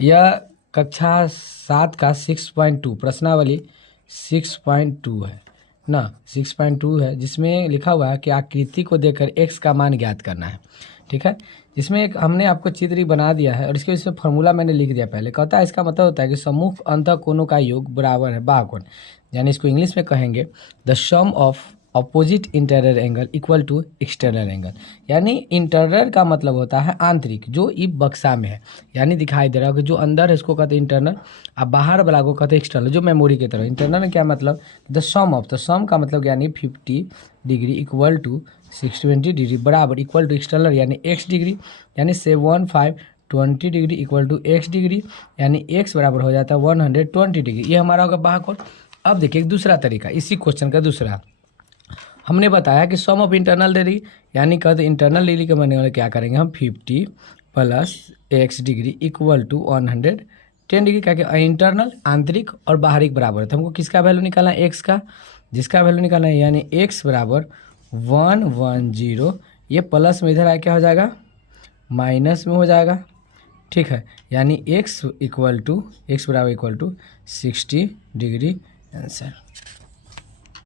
यह कक्षा 7 का 6.2 प्रश्नावली 6.2 है ना, 6.2 है, जिसमें लिखा हुआ है कि आकृति को देखकर x का मान ज्ञात करना है। ठीक है, इसमें एक हमने आपको चित्र ही बना दिया है और इसके इसमें फॉर्मूला मैंने लिख दिया पहले। कहता है इसका मतलब होता है कि सम्मुख अंतःकोणों का योग बराबर है बाह्यकोण, यानी इसको इंग्लिश में कहेंगे the sum of opposite interior angle equal to external angle. यानी इंटीरियर का मतलब होता है आंतरिक, जो इस बक्सा में है, यानी दिखाई दे रहा है कि जो अंदर है इसको कहते हैं इंटरनल, और बाहर वाला को कहते हैं एक्सटर्नल, जो मेमोरी की तरह। इंटरनल क्या मतलब, the sum of, the sum का मतलब यानी 50 डिग्री इक्वल टू 620 डिग्री बराबर इक्वल टू एक्सटर्नल यानी x डिग्री, यानी 20 degree equal to x degree, यानी x बराबर हो जाता है 120 डिग्री। ये हमारा होगा बाह्यकोण। अब देखिए एक दूसरा तरीका, इसी क्वेश्चन का दूसरा, हमने बताया कि सम ऑफ इंटरनल डिग्री, यानी कहते इंटरनल डिग्री के बनने वाले क्या करेंगे हम 50 plus x degree equal to 110 degree, क्या कि इंटरनल आंतरिक और बाहरी बराबर है। तो हमको किसका वैल्यू निकालना है, x का, जिसका वैल्यू निकालना है, यानी x बराबर 110, ये प्लस में इधर आया क्या हो जाएगा, माइनस में हो जाएगा। ठीक है, यानी x बराबर इक्वल टू 60 डिग्री आंसर।